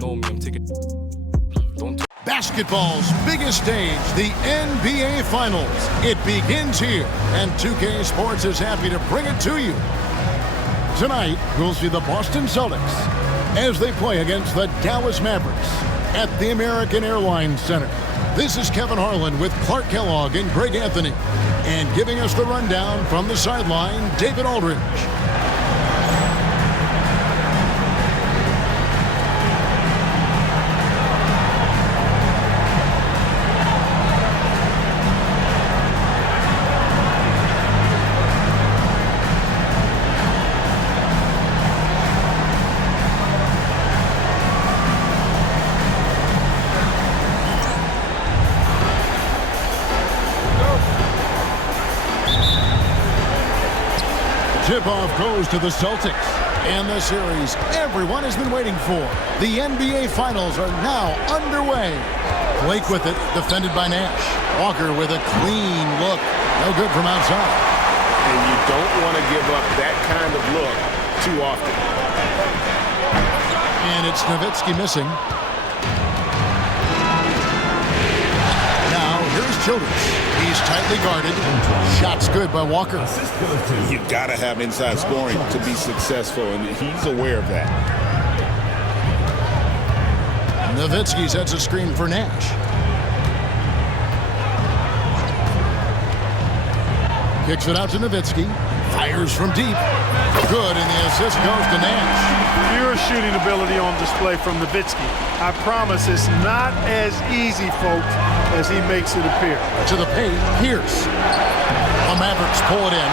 know me, I'm taking. Don't. Basketball's biggest stage, the NBA Finals. It begins here, and 2K Sports is happy to bring it to you. Tonight, we'll see the Boston Celtics as they play against the Dallas Mavericks at the American Airlines Center. This is Kevin Harlan with Clark Kellogg and Greg Anthony. And giving us the rundown from the sideline, David Aldridge. Tip-off goes to the Celtics. And the series everyone has been waiting for. The NBA Finals are now underway. Blake with it, defended by Nash. Walker with a clean look. No good from outside. And you don't want to give up that kind of look too often. And it's Nowitzki missing. Now, here's Childress. He's tightly guarded. Shot's good by Walker. You've got to have inside scoring to be successful, and he's aware of that. Nowitzki sets a screen for Nash. Kicks it out to Nowitzki. Fires from deep. Good, and the assist goes to Nash. Pure shooting ability on display from Nowitzki. I promise it's not as easy, folks, as he makes it appear. To the paint, Pierce. The Mavericks pull it in.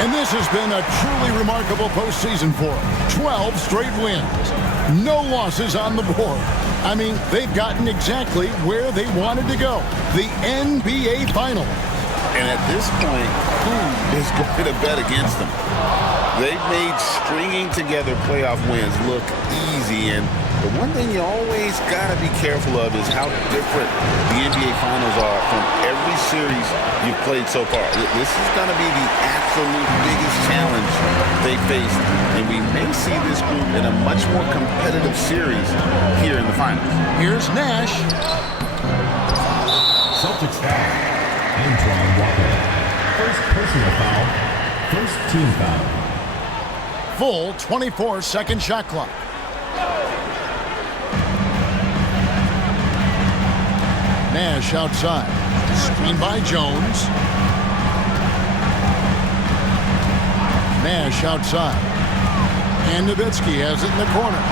And this has been a truly remarkable postseason for them. 12 straight wins. No losses on the board. I mean, they've gotten exactly where they wanted to go. The NBA Finals. And at this point, who is going to bet against them? They've made stringing together playoff wins look easy, and the one thing you always got to be careful of is how different the NBA Finals are from every series you've played so far. This is going to be the absolute biggest challenge they faced, and we may see this group in a much more competitive series here in the finals. Here's Nash. Celtics foul. Antoine Walker. First personal foul. First team foul. Full 24-second shot clock. Nash outside. Screen by Jones. Nash outside. And Nowitzki has it in the corner.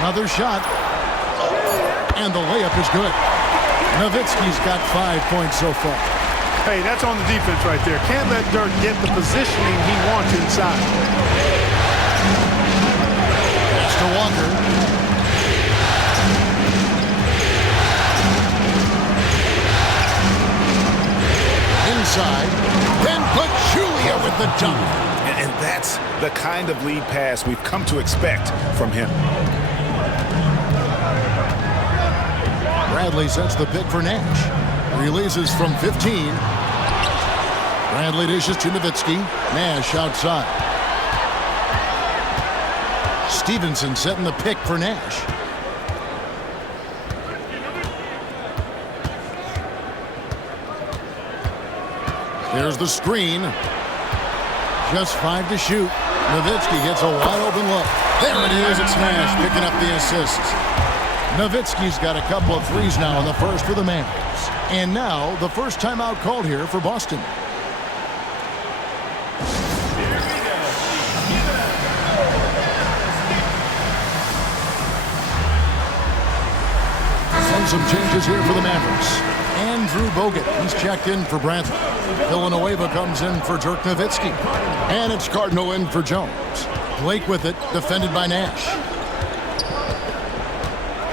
Another shot. And the layup is good. Nowitzki's got 5 points so far. Hey, that's on the defense right there. Can't let Dirk get the positioning he wants inside. Pass to Walker. Inside. Then Pachulia with the dunk. And that's the kind of lead pass we've come to expect from him. Bradley sets the pick for Nash. Releases from 15. Bradley dishes to Nowitzki. Nash outside. Stevenson setting the pick for Nash. There's the screen. Just 5 to shoot. Nowitzki gets a wide open look. There it is. It's Nash picking up the assist. Nowitzki's got a couple of threes now in the first for the Mavericks. And now the first timeout called here for Boston. And some changes here for the Mavericks. Andrew Bogut, he's checked in for Bradley. Villanueva comes in for Dirk Nowitzki. And it's Cardinal in for Jones. Blake with it, defended by Nash.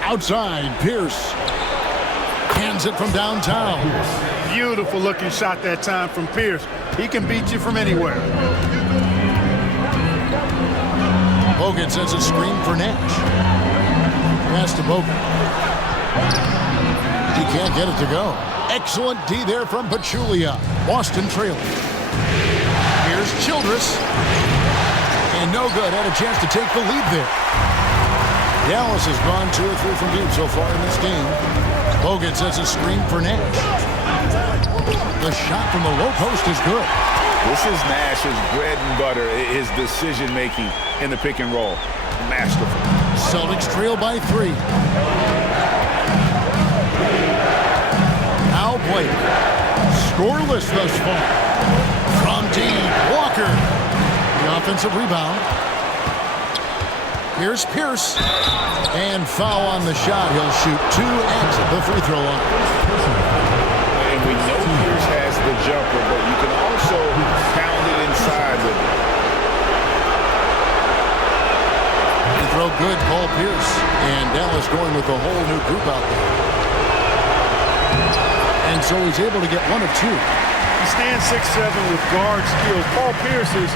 Outside, Pierce. Hands it from downtown. Beautiful looking shot that time from Pierce. He can beat you from anywhere. Bogut sets a screen for Nash. Pass to Bogut. He can't get it to go. Excellent D there from Pachulia. Boston trailing. Here's Childress. And no No good. Had a chance to take the lead there. Dallas has gone 2 or 3 from deep so far in this game. Bogut sets a screen for Nash. The shot from the low post is good. This is Nash's bread and butter, his decision-making in the pick and roll. Masterful. Celtics trail by 3. Now Blake. Scoreless thus far. From deep, Walker. The offensive rebound. Here's Pierce. And foul on the shot. He'll shoot 2 at the free throw line. And we know Pierce has the jumper, but you can also pound it inside with it. Free throw good, Paul Pierce. And Dallas going with a whole new group out there. And so he's able to get 1 of 2. He stands 6'7" with guard skills. Paul Pierce is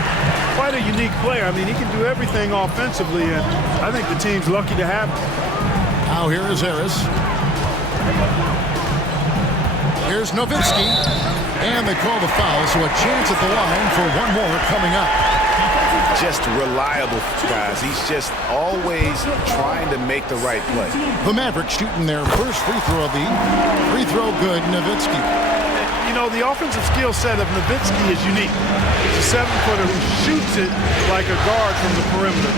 quite a unique player. I mean, he can do everything offensively, and I think the team's lucky to have him. Now here is Harris. Here's Nowitzki. And they call the foul, so a chance at the line for 1 more coming up. Just reliable, guys. He's just always trying to make the right play. The Mavericks shooting their first free throw of the free throw good, Nowitzki. You know, the offensive skill set of Nowitzki is unique. He's a 7-footer who shoots it like a guard from the perimeter.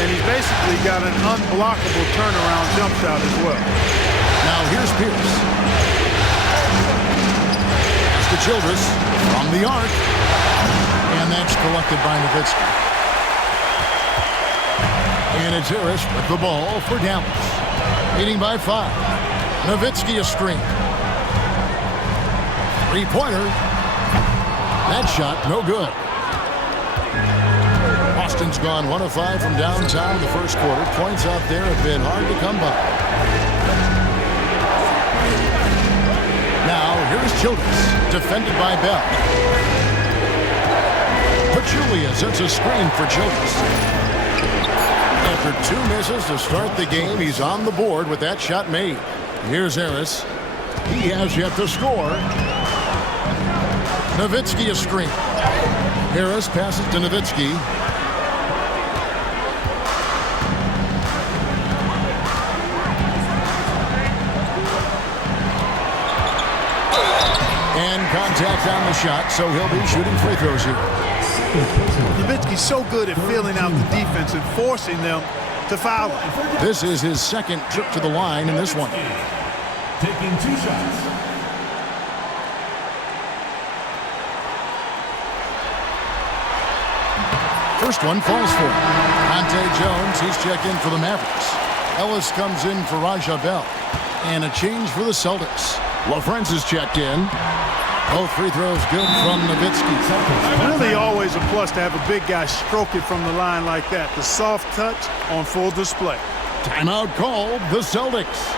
And he's basically got an unblockable turnaround jump shot as well. Now here's Pierce. It's to Childress from the arc. And that's collected by Nowitzki. And it's Harris with the ball for Dallas. Leading by 5. Nowitzki a screen. 3-pointer. That shot, no good. Boston's gone 1 of 5 from downtown in the first quarter. Points out there have been hard to come by. Now, here's Childress, defended by Bell. Pachulia sets a screen for Childress. After 2 misses to start the game, he's on the board with that shot made. Here's Harris. He has yet to score. Nowitzki a screen. Harris passes to Nowitzki. And contact on the shot, so he'll be shooting free throws here. Nowitzki's so good at filling out the defense and forcing them to foul him. This is his 2nd trip to the line in this one. Taking 2 shots. First one falls for him. Dante Jones, he's checked in for the Mavericks. Ellis comes in for Raja Bell. And a change for the Celtics. LaFrance is checked in. Both free throws good from Nowitzki. Really always a plus to have a big guy stroke it from the line like that. The soft touch on full display. Timeout called, the Celtics.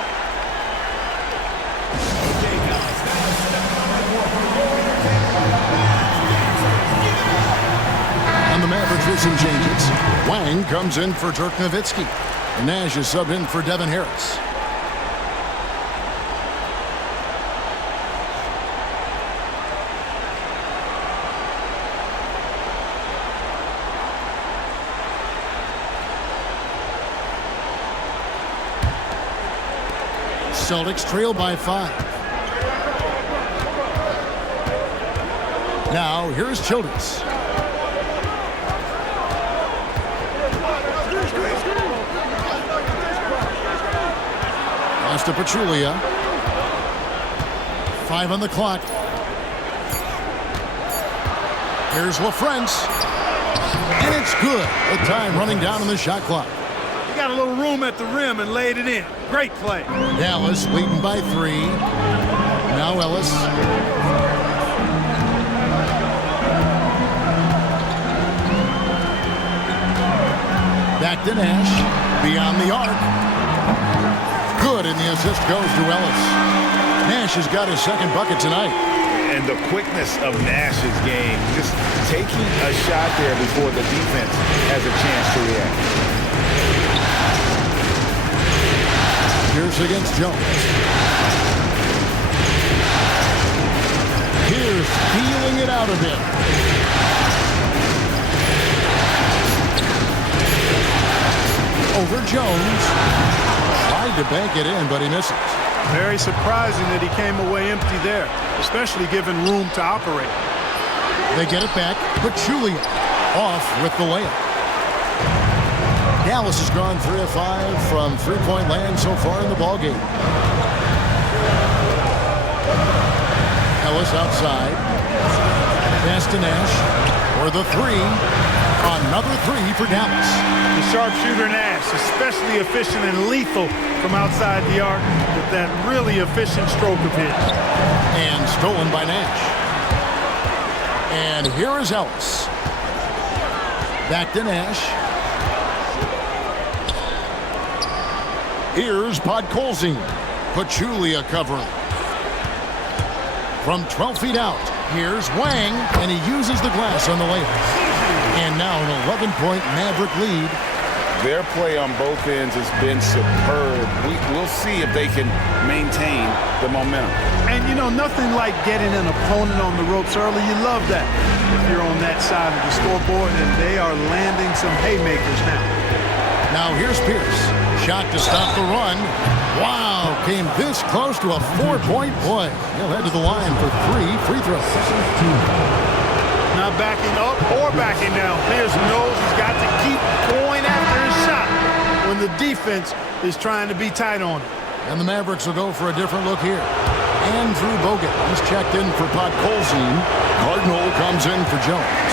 And the Mavericks with some changes. Wang comes in for Dirk Nowitzki. Nash is subbed in for Devin Harris. Celtics trail by 5. Now, here's Childress. Pass to Pachulia. 5 on the clock. Here's LaFrance. And it's good. The time running down on the shot clock. Got a little room at the rim and laid it in. Great play. Dallas leading by 3. Now Ellis. Back to Nash. Beyond the arc. Good, and the assist goes to Ellis. Nash has got his 2nd bucket tonight. And the quickness of Nash's game, just taking a shot there before the defense has a chance to react. Pierce against Jones. Pierce feeling it out a bit. Over Jones. Tried to bank it in, but he misses. Very surprising that he came away empty there, especially given room to operate. They get it back, but Julia off with the layup. Dallas has gone 3 of 5 from three-point land so far in the ballgame. Ellis outside. Pass to Nash for the three. Another three for Dallas. The sharpshooter Nash, especially efficient and lethal from outside the arc with that really efficient stroke of his. And stolen by Nash. And here is Ellis. Back to Nash. Here's Podkolzin. Pachulia covering. From 12 feet out, here's Wang, and he uses the glass on the layup. And now an 11-point Maverick lead. Their play on both ends has been superb. We'll see if they can maintain the momentum. And, you know, nothing like getting an opponent on the ropes early. You love that if you're on that side of the scoreboard, and they are landing some haymakers now. Now here's Pierce. Shot to stop the run. Wow, came this close to a 4-point play. He'll head to the line for 3 free throws. Not backing up or backing down. Pierce knows he's got to keep going after his shot when the defense is trying to be tight on him. And the Mavericks will go for a different look here. Andrew Bogut, he's checked in for Podkolzin. Cardinal comes in for Jones.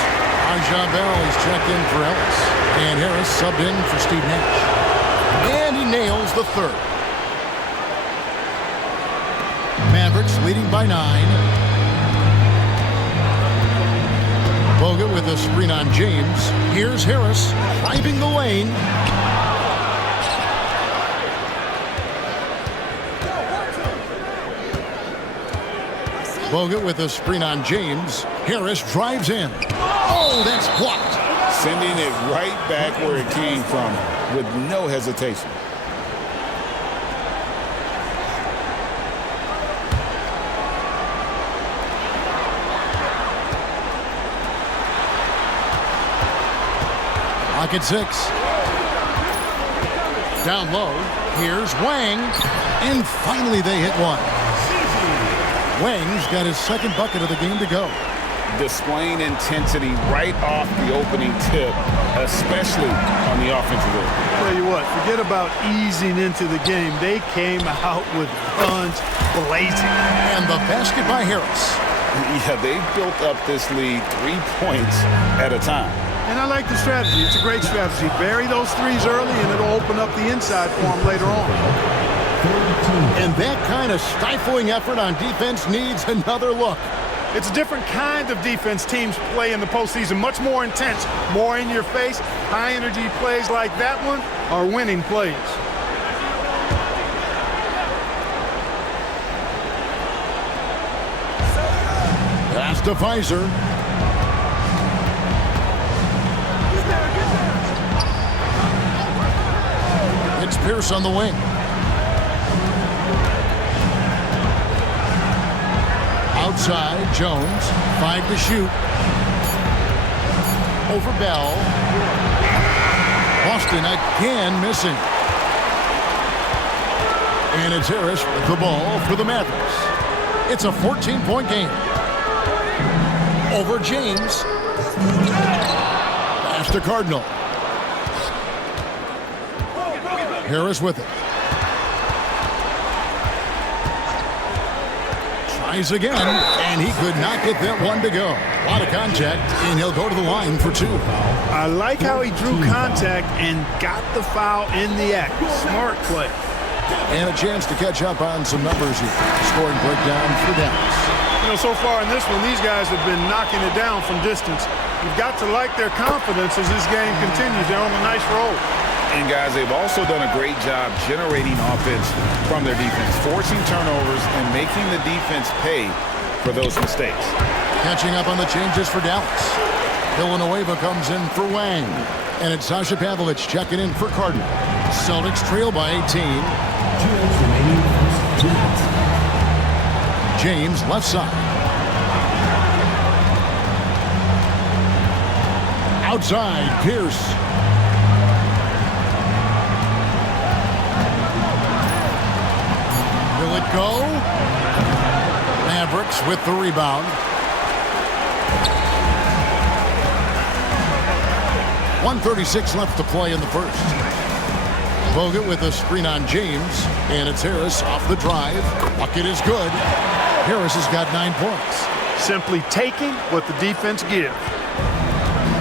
Aja Bell, he's checked in for Ellis. And Harris subbed in for Steve Nash. And he nails the third. Mavericks leading by 9. Bogut with a screen on James. Here's Harris driving the lane. Bogut with a screen on James. Harris drives in. Oh, that's blocked. Sending it right back where it came from with no hesitation. Pocket 6. Down low. Here's Wang. And finally they hit one. Wang's got his second bucket of the game to go. Displaying intensity right off the opening tip, especially on the offensive end. Tell you what, forget about easing into the game. They came out with guns blazing. And the basket by Harris. Yeah, they've built up this lead 3 points at a time. And I like the strategy. It's a great strategy. Bury those threes early, and it'll open up the inside for them later on. And that kind of stifling effort on defense needs another look. It's a different kind of defense teams play in the postseason. Much more intense, more in your face. High-energy plays like that one are winning plays. Pass to Pfizer. It's Pierce on the wing. Outside, Jones. 5 to shoot. Over Bell. Boston again missing. And it's Harris with the ball for the Mavericks. It's a 14-point game. Over James. Pass to Cardinal. Harris with it. Tries again, and he could not get that one to go. A lot of contact, and he'll go to the line for 2. I like how he drew contact and got the foul in the act. Smart play. And a chance to catch up on some numbers here. Scoring breakdown for Dallas. You know, so far in this one, these guys have been knocking it down from distance. You've got to like their confidence as this game continues. They're on a nice roll. And guys, they've also done a great job generating offense from their defense, forcing turnovers and making the defense pay for those mistakes. Catching up on the changes for Dallas. Villanueva comes in for Wang. And it's Sasha Pavlovich checking in for Cardinal. Celtics trail by 18. 2 minutes remaining. First 2 minutes. James left side. Outside, Pierce. go. Mavericks with the rebound. 1:36 left to play in the first. Bogut with a screen on James, and it's Harris off the drive. Bucket is good. Harris has got 9 points. Simply taking what the defense gives.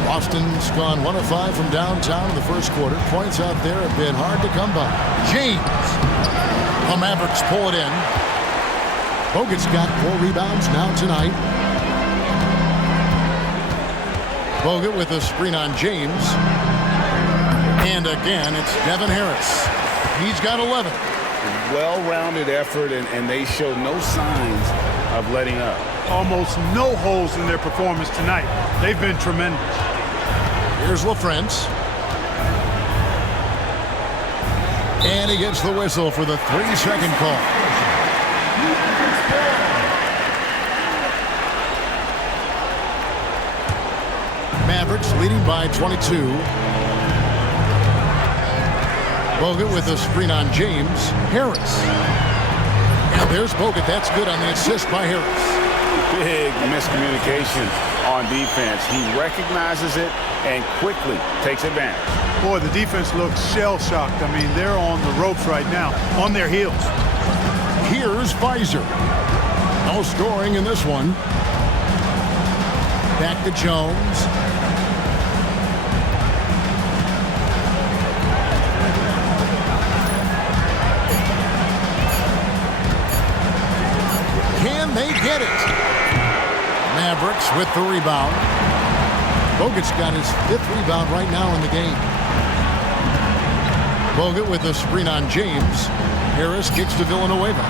Boston's gone 1 of 5 from downtown in the first quarter. Points out there have been hard to come by. James. The Mavericks pull it in. Bogut's got 4 rebounds now tonight. Bogut with a screen on James. And again, it's Devin Harris. He's got 11. Well-rounded effort, and they show no signs of letting up. Almost no holes in their performance tonight. They've been tremendous. Here's LaFrance. And he gets the whistle for the 3-second call. Mavericks leading by 22. Bogut with a screen on James. Harris. And there's Bogut. That's good on the assist by Harris. Big miscommunication on defense. He recognizes it and quickly takes advantage. Boy, the defense looks shell-shocked. I mean, they're on the ropes right now, on their heels. Here's Pfizer. No scoring in this one. Back to Jones. Can they get it? Mavericks with the rebound. Bogut's got his 5th rebound right now in the game. Bogut with a screen on James. Harris kicks to Villanueva.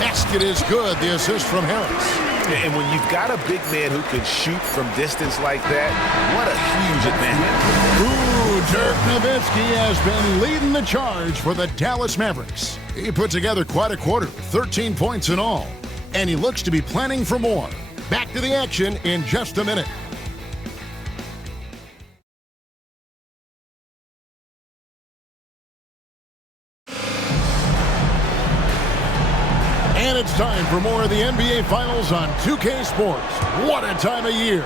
Basket is good. The assist from Harris. And when you've got a big man who can shoot from distance like that, what a huge advantage. Ooh, Dirk Nowitzki has been leading the charge for the Dallas Mavericks. He put together quite a quarter, 13 points in all. And he looks to be planning for more. Back to the action in just a minute. And it's time for more of the NBA Finals on 2K Sports. What a time of year.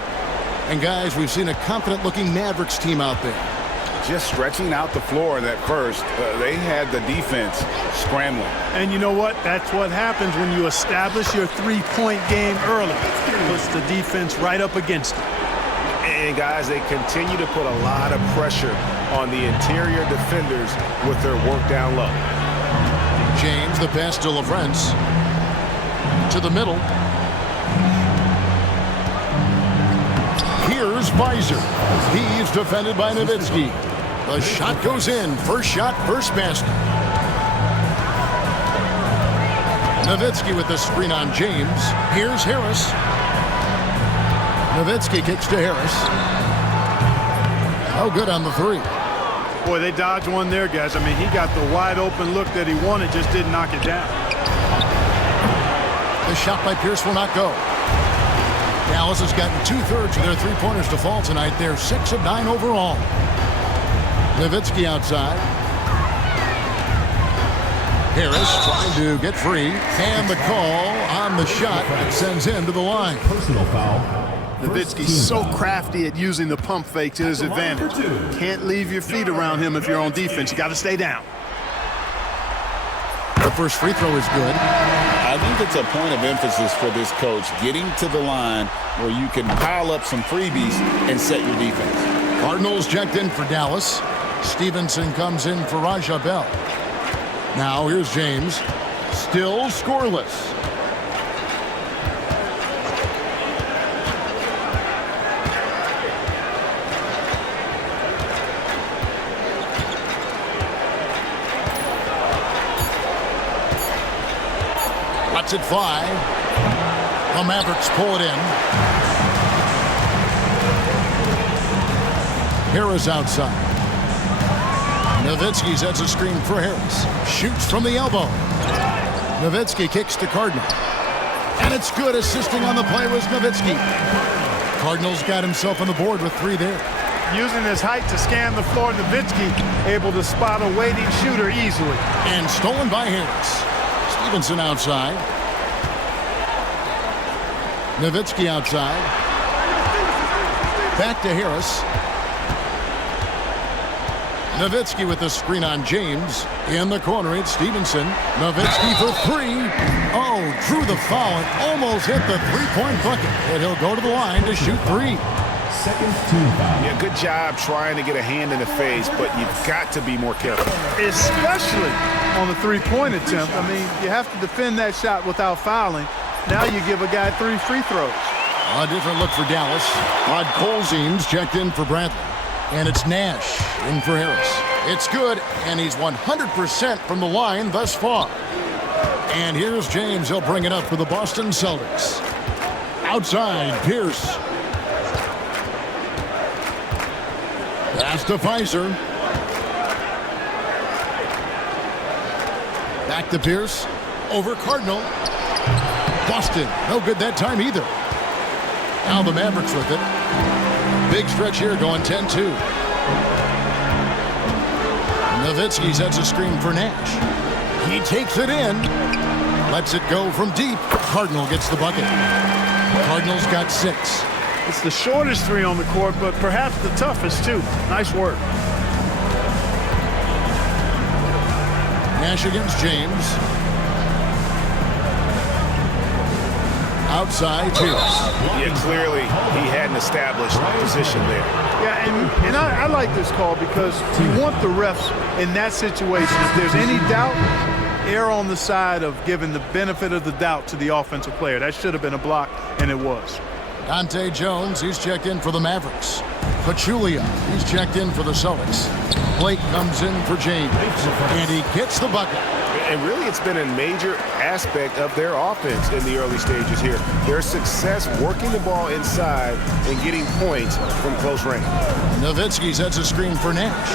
And guys, we've seen a confident-looking Mavericks team out there. Just stretching out the floor in that first. They had the defense scrambling. And you know what? That's what happens when you establish your three-point game early. Puts the defense right up against it. And guys, they continue to put a lot of pressure on the interior defenders with their work down low. James, the pass to LaFrance. To the middle. Here's Pfizer. He's defended by Nowitzki. The shot goes in. First shot, first basket. Nowitzki with the screen on James. Here's Harris. Nowitzki kicks to Harris. Oh, good on the 3. Boy, they dodged one there, guys. I mean, he got the wide open look that he wanted, just didn't knock it down. The shot by Pierce will not go. Dallas has gotten 2/3 of their three-pointers to fall tonight. They're 6 of 9 overall. Nowitzki outside. Harris trying to get free. And the call on the shot that sends him to the line. Personal foul. Nowitzki's so crafty at using the pump fake to his advantage. Can't leave your feet around him if you're on defense. You got to stay down. The first free throw is good. I think it's a point of emphasis for this coach, getting to the line where you can pile up some freebies and set your defense. Cardinals checked in for Dallas. Stevenson comes in for Raja Bell. Now here's James. Still scoreless. Lets it fly. The Mavericks pull it in. Harris outside. Nowitzki sets a screen for Harris. Shoots from the elbow. Nowitzki kicks to Cardinal. And it's good. Assisting on the play was Nowitzki. Cardinals got himself on the board with 3 there. Using his height to scan the floor, Nowitzki able to spot a waiting shooter easily. And stolen by Harris. Stevenson outside. Nowitzki outside. Back to Harris. Nowitzki with the screen on James. In the corner, it's Stevenson. Nowitzki for three. Oh, drew the foul and almost hit the three-point bucket. And he'll go to the line to shoot three. Second team foul. Yeah, good job trying to get a hand in the face, but you've got to be more careful. Especially on the three-point attempt. I mean, you have to defend that shot without fouling. Now you give a guy 3 free throws. A different look for Dallas. Rod Colzine's checked in for Bradley. And it's Nash in for Harris. It's good, and he's 100% from the line thus far. And here's James. He'll bring it up for the Boston Celtics. Outside, Pierce. Pass to Pfizer. Back to Pierce. Over Cardinal. Boston. No good that time either. Now the Mavericks with it. Big stretch here going 10-2. Nowitzki sets a screen for Nash. He takes it in. Lets it go from deep. Cardinal gets the bucket. Cardinal's got 6. It's the shortest three on the court, but perhaps the toughest too. Nice work. Nash against James. Outside, Pierce. Yeah, clearly he hadn't established position there. Yeah, and I like this call because you want the refs in that situation. If there's any doubt, err on the side of giving the benefit of the doubt to the offensive player. That should have been a block, and it was. Dante Jones, he's checked in for the Mavericks. Pachulia, he's checked in for the Celtics. Blake comes in for James, and he gets the bucket. And really, it's been a major aspect of their offense in the early stages here. Their success working the ball inside and getting points from close range. Nowitzki sets a screen for Nash.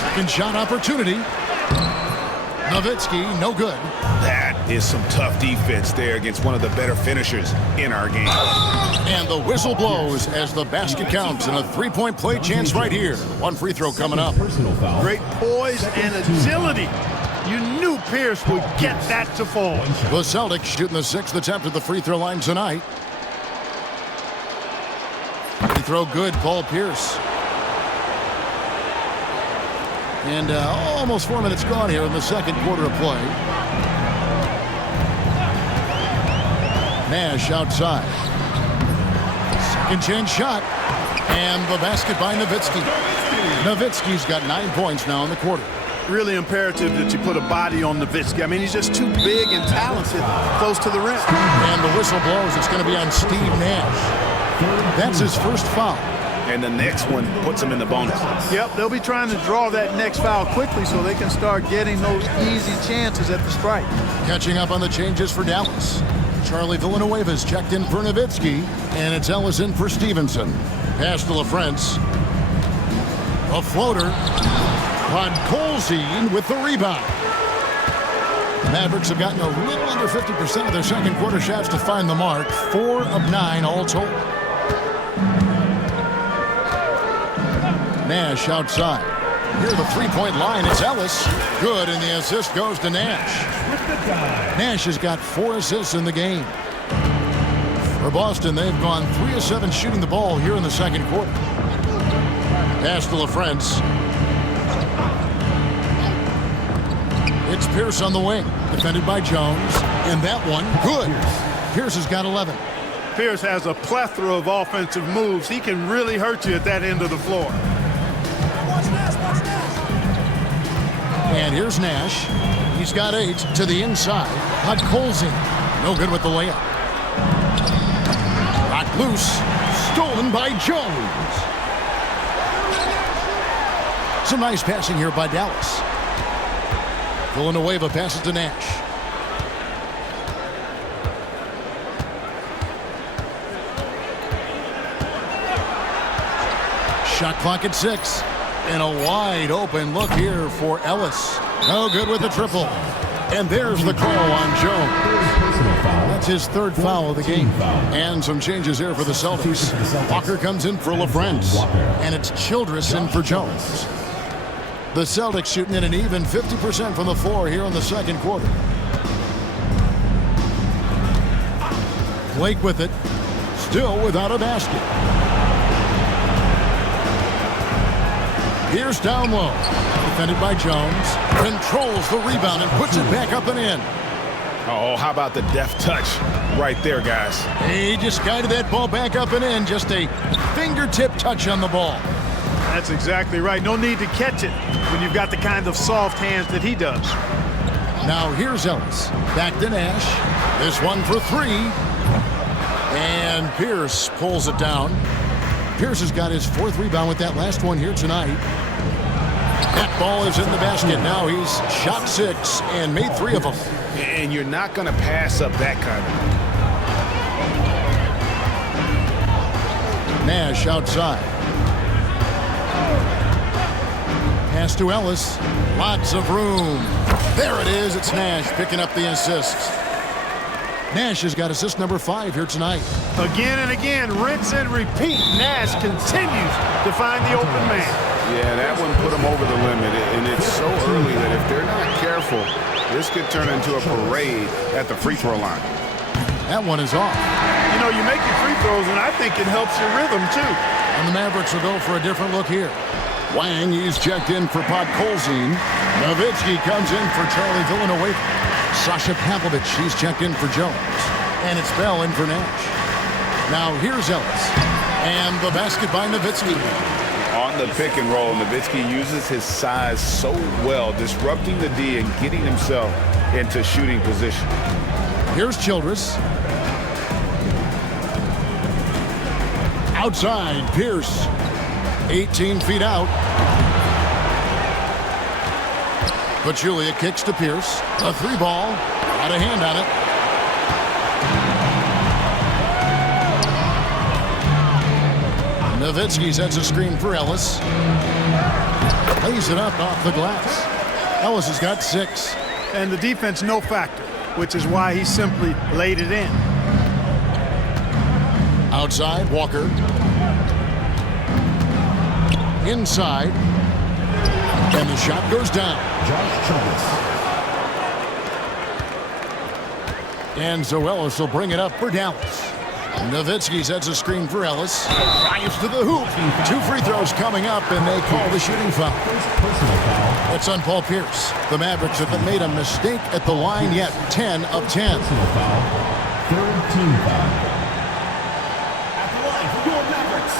Second shot opportunity. Nowitzki, no good. That is some tough defense there against one of the better finishers in our game. And the whistle blows as the basket counts, and a three-point play chance right here. One free throw coming up. Personal foul. Great poise and agility. You knew Pierce would get that to fall. The Celtics shooting the 6th attempt at the free throw line tonight. Free throw good, Paul Pierce. And almost 4 minutes gone here in the second quarter of play. Nash outside. Second chance shot. And the basket by Nowitzki. Nowitzki's got 9 points now in the quarter. Really imperative that you put a body on Nowitzki. I mean, he's just too big and talented close to the rim. And the whistle blows. It's going to be on Steve Nash. That's his first foul. And the next one puts him in the bonus. Yep, they'll be trying to draw that next foul quickly so they can start getting those easy chances at the strike. Catching up on the changes for Dallas. Charlie Villanueva's checked in for Nowitzki, and it's Ellison for Stevenson. Pass to LaFrance. A floater. Rod Colzine with the rebound. The Mavericks have gotten a little under 50% of their second quarter shots to find the mark. 4 of 9 all told. Nash outside. Near the three-point line, it's Ellis. Good, and the assist goes to Nash. Nash has got 4 assists in the game. For Boston, they've gone 3 of 7 shooting the ball here in the second quarter. Pass to LaFrance. It's Pierce on the wing, defended by Jones. And that one, good. Pierce has got 11. Pierce has a plethora of offensive moves. He can really hurt you at that end of the floor. And here's Nash. He's got 8 to the inside. Rod Colzine. No good with the layup. Rock loose. Stolen by Jones. Some nice passing here by Dallas. Villanueva passes to Nash. Shot clock at 6. And a wide open look here for Ellis. No good with the triple. And there's the call on Jones. That's his 3rd foul of the game. And some changes here for the Celtics. Walker comes in for LaFrance. And it's Childress in for Jones. The Celtics shooting at an even 50% from the floor here in the second quarter. Blake with it, still without a basket. Here's down low, defended by Jones, controls the rebound and puts it back up and in. Oh, how about the deft touch right there, guys? He just guided that ball back up and in, just a fingertip touch on the ball. That's exactly right. No need to catch it when you've got the kind of soft hands that he does. Now here's Ellis, back to Nash. This one for three. And Pierce pulls it down. Pierce has got his fourth rebound with that last one here tonight. That ball is in the basket. Now he's shot 6 and made 3 of them. And you're not going to pass up that kind of. Nash outside. Pass to Ellis. Lots of room. There it is. It's Nash picking up the assist. Nash has got assist number 5 here tonight. Again and again, rinse and repeat. Nash continues to find the open man. Yeah, that one put him over the limit, and it's so early that if they're not careful, this could turn into a parade at the free throw line. That one is off. You know, you make your free throws, and I think it helps your rhythm, too. And the Mavericks will go for a different look here. Wang, he's checked in for Podkolzin. Nowitzki comes in for Charlie Villanueva. Sasha Pavlovich, he's checked in for Jones. And it's Bell in for Nash. Now here's Ellis. And the basket by Nowitzki. On the pick and roll, Nowitzki uses his size so well, disrupting the D and getting himself into shooting position. Here's Childress. Outside, Pierce. 18 feet out. Pachulia kicks to Pierce. A 3-ball. Got a hand on it. Nowitzki sets a screen for Ellis. Lays it up off the glass. Ellis has got 6. And the defense no factor, which is why he simply laid it in. Outside, Walker. Inside. And the shot goes down. And so Ellis will bring it up for Dallas. Nowitzki sets a screen for Ellis. Drives to the hoop. 2 free throws coming up, and they call the shooting foul. It's on Paul Pierce. The Mavericks haven't made a mistake at the line yet. 10 of 10. Third team foul. At the line for your Mavericks,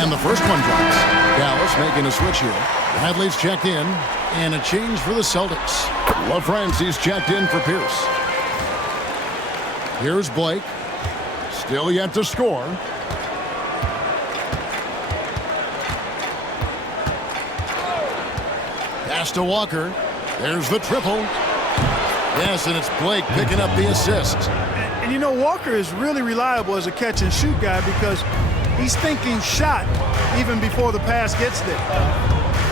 And the first one drops. Dallas making a switch here. Hadley's checked in, and a change for the Celtics. LaFrance's checked in for Pierce. Here's Blake. Still yet to score. Pass to Walker. There's the triple. Yes, and it's Blake picking up the assist. And you know, Walker is really reliable as a catch-and-shoot guy because he's thinking shot even before the pass gets there.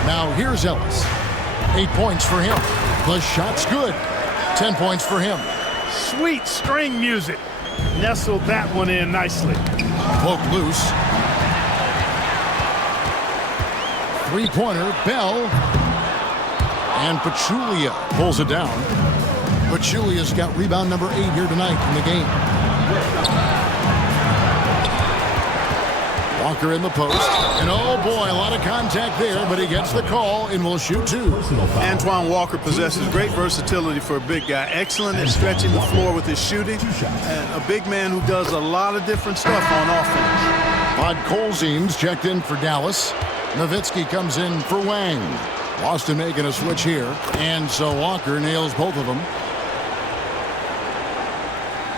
Now here's Ellis. 8 points for him. The shot's good. 10 points for him. Sweet string music. Nestled that one in nicely. Poke loose. 3-pointer, Bell. And Pachulia pulls it down. Pachulia's got rebound number 8 here tonight in the game. Walker in the post. And oh boy, a lot of contact there, but he gets the call and will shoot 2. Antoine Walker possesses great versatility for a big guy. Excellent at stretching the floor with his shooting. And a big man who does a lot of different stuff on offense. Podkolzin's checked in for Dallas. Nowitzki comes in for Wang. Boston making a switch here. And so Walker nails both of them.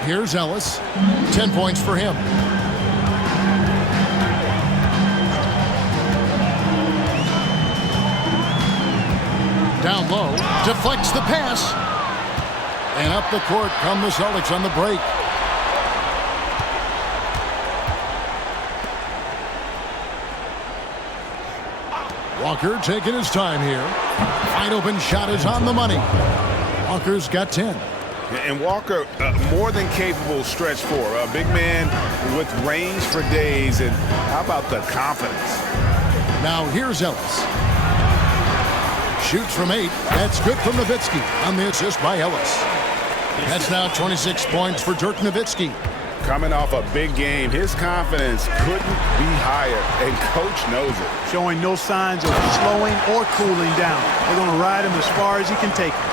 Here's Ellis. 10 points for him. Down low, deflects the pass. And up the court come the Celtics on the break. Walker taking his time here. Wide open shot is on the money. Walker's got 10. And Walker, more than capable stretch 4. A big man with range for days. And how about the confidence? Now here's Ellis. Shoots from 8. That's good from Nowitzki on the assist by Ellis. That's now 26 points for Dirk Nowitzki. Coming off a big game, his confidence couldn't be higher, and coach knows it. Showing no signs of slowing or cooling down. They're going to ride him as far as he can take him.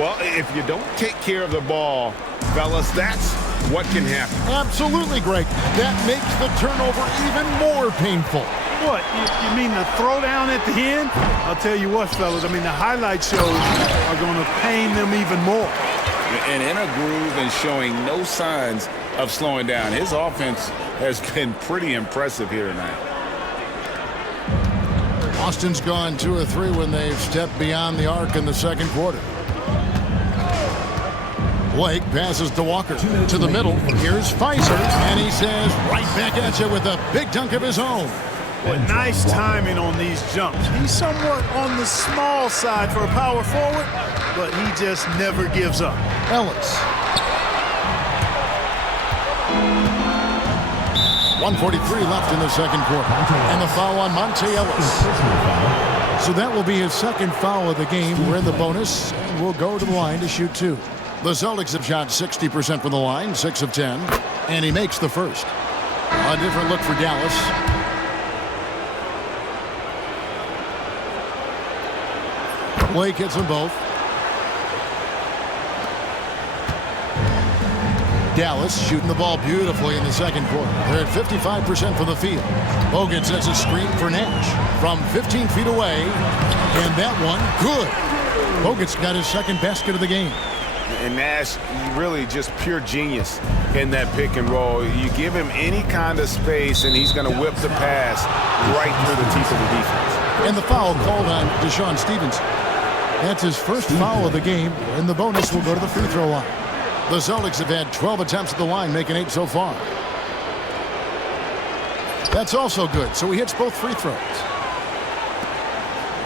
Well, if you don't take care of the ball, fellas, that's what can happen. Absolutely, Greg. That makes the turnover even more painful. What, you mean the throwdown at the end? I'll tell you what, fellas, I mean, the highlight shows are going to pain them even more. And in a groove and showing no signs of slowing down. His offense has been pretty impressive here tonight. Boston's gone 2 of 3 when they've stepped beyond the arc in the second quarter. Blake passes to Walker to the middle. Here's Pfizer, and he says right back at you with a big dunk of his own. But nice timing on these jumps. He's somewhat on the small side for a power forward, but he just never gives up. Ellis. 1:43 left in the second quarter. And the foul on Monte Ellis. So that will be his second foul of the game. We're in the bonus, and we'll go to the line to shoot 2. The Celtics have shot 60% from the line, 6 of 10. And he makes the first. A different look for Dallas. Blake hits them both. Dallas shooting the ball beautifully in the second quarter. They're at 55% from the field. Bogut sets a screen for Nash from 15 feet away. And that one, good. Bogut's got his second basket of the game. And Nash, really just pure genius in that pick and roll. You give him any kind of space, and he's going to whip the pass right through the teeth of the defense. And the foul called on Deshaun Stevenson. That's his first foul of the game, and the bonus will go to the free throw line. The Celtics have had 12 attempts at the line, making 8 so far. That's also good, so he hits both free throws.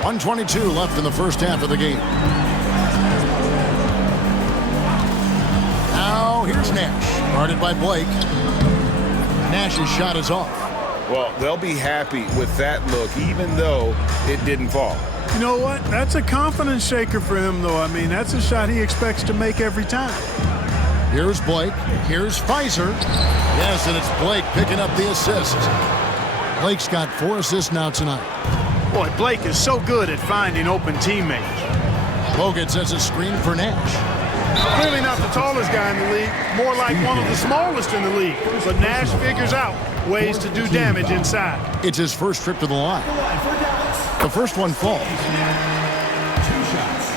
1:22 left in the first half of the game. Now here's Nash, guarded by Blake. Nash's shot is off. Well, they'll be happy with that look, even though it didn't fall. You know what? That's a confidence shaker for him, though. I mean, that's a shot he expects to make every time. Here's Blake. Here's Pfizer. Yes, and it's Blake picking up the assist. Blake's got 4 assists now tonight. Boy, Blake is so good at finding open teammates. Bogut sets a screen for Nash. Clearly not the tallest guy in the league, more like one of the smallest in the league. But Nash figures out ways to do damage inside. It's his first trip to the line. The first one falls. 2 shots.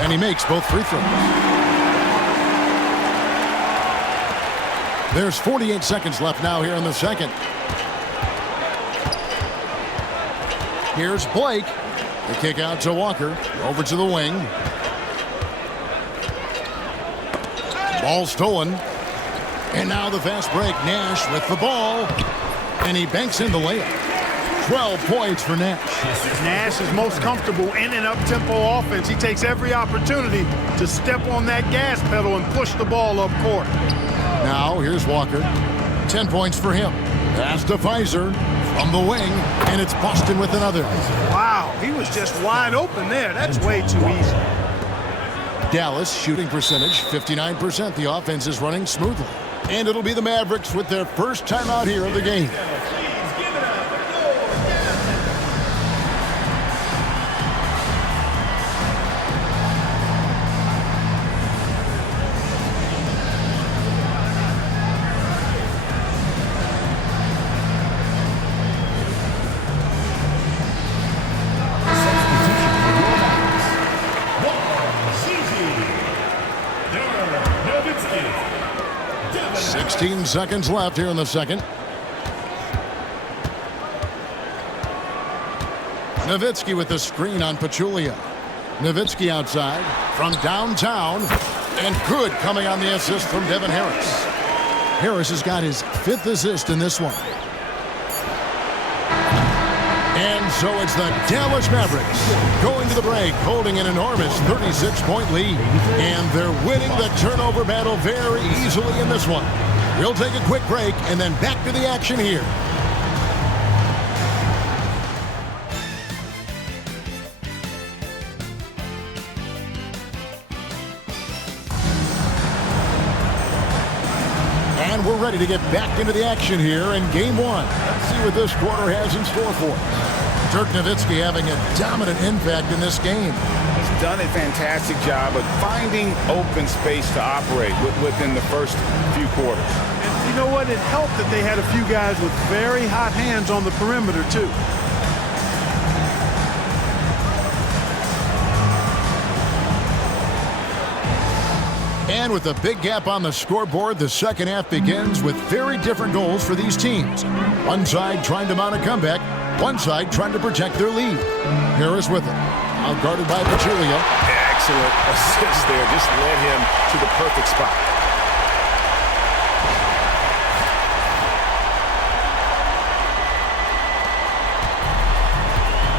And he makes both free throws. There's 48 seconds left now here in the second. Here's Blake. The kick out to Walker. Over to the wing. Ball stolen. And now the fast break. Nash with the ball. And he banks in the layup. 12 points for Nash. Nash is most comfortable in an up-tempo offense. He takes every opportunity to step on that gas pedal and push the ball up court. Now here's Walker. 10 points for him. Pass to Pfizer from the wing. And it's Boston with another. Wow, he was just wide open there. That's way too easy. Dallas shooting percentage 59%. The offense is running smoothly. And it'll be the Mavericks with their first time out here of the game. Seconds left here in the second. Nowitzki with the screen on Pachulia. Nowitzki outside from downtown. And good coming on the assist from Devin Harris. Harris has got his 5th assist in this one. And so it's the Dallas Mavericks going to the break, holding an enormous 36-point lead. And they're winning the turnover battle very easily in this one. We'll take a quick break and then back to the action here. And we're ready to get back into the action here in game one. Let's see what this quarter has in store for us. Dirk Nowitzki having a dominant impact in this game. He's done a fantastic job of finding open space to operate within the first few quarters. And you know what? It helped that they had a few guys with very hot hands on the perimeter, too. And with a big gap on the scoreboard, the second half begins with very different goals for these teams. One side trying to mount a comeback, one side trying to protect their lead. Harris with it. Now guarded by Pachulia. Excellent assist there. Just led him to the perfect spot.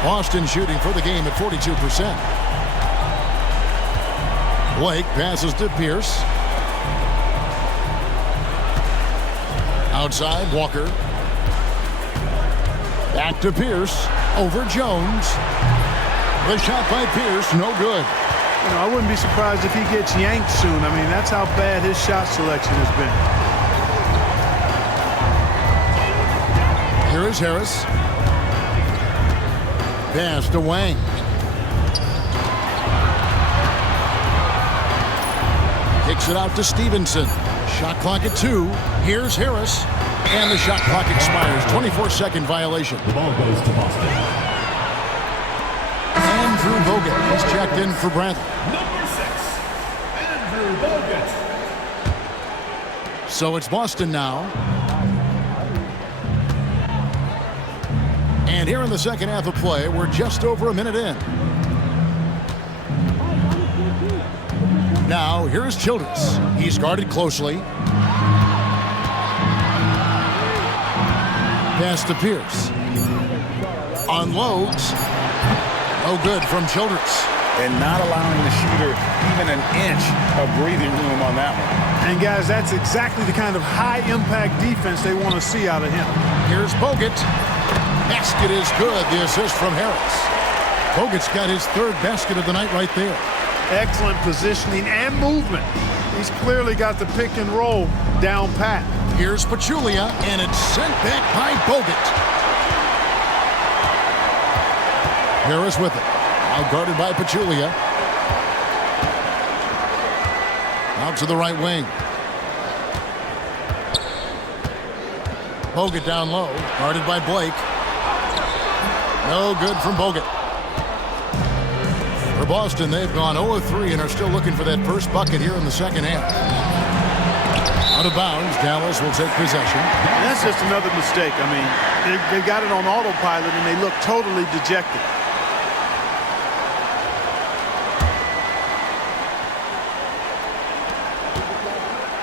Boston shooting for the game at 42%. Blake passes to Pierce. Outside, Walker. Back to Pierce. Over Jones. The shot by Pierce, no good. You know, I wouldn't be surprised if he gets yanked soon. I mean, that's how bad his shot selection has been. Here is Harris. Pass to Wang. Kicks it out to Stevenson. Shot clock at 2. Here's Harris. And the shot clock expires. 24-second violation. The ball goes to Boston. Andrew Bogut is checked in for Bradley. Number 6, Andrew Bogut. So it's Boston now. And here in the second half of play, we're just over a minute in. Now, here's Childress. He's guarded closely. Pass to Pierce. Unloads. No good from Childress. And not allowing the shooter even an inch of breathing room on that one. And, guys, that's exactly the kind of high-impact defense they want to see out of him. Here's Bogut. Basket is good. The assist from Harris. Bogut's got his third basket of the night right there. Excellent positioning and movement. He's clearly got the pick and roll down pat. Here's Pachulia, and it's sent back by Bogut. Harris with it. Now guarded by Pachulia. Out to the right wing. Bogut down low, guarded by Blake. No good from Bogut. For Boston, they've gone 0-3 and are still looking for that first bucket here in the second half. Out of bounds, Dallas will take possession. And that's just another mistake. I mean, they got it on autopilot and they look totally dejected.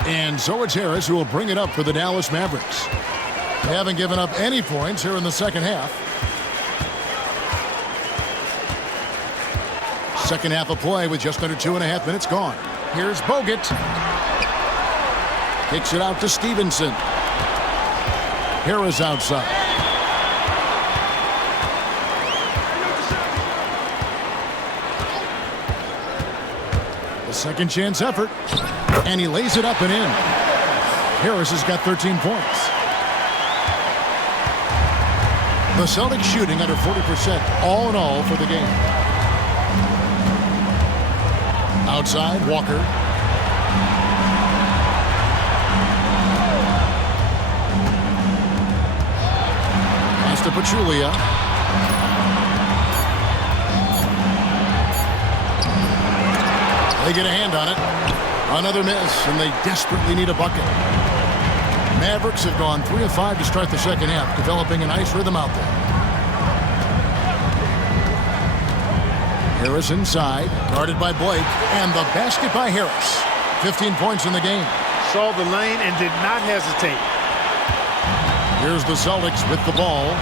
And so it's Harris who will bring it up for the Dallas Mavericks. They haven't given up any points here in the second half. Second half of play with just under 2.5 minutes gone. Here's Bogut. Kicks it out to Stevenson. Harris outside. The second chance effort. And he lays it up and in. Harris has got 13 points. The Celtics shooting under 40% all in all for the game. Outside, Walker. Pass to Pachulia. They get a hand on it. Another miss, and they desperately need a bucket. Mavericks have gone 3 of 5 to start the second half, developing a nice rhythm out there. Harris inside, guarded by Blake, and the basket by Harris. 15 points in the game. Saw the lane and did not hesitate. Here's the Celtics with the ball.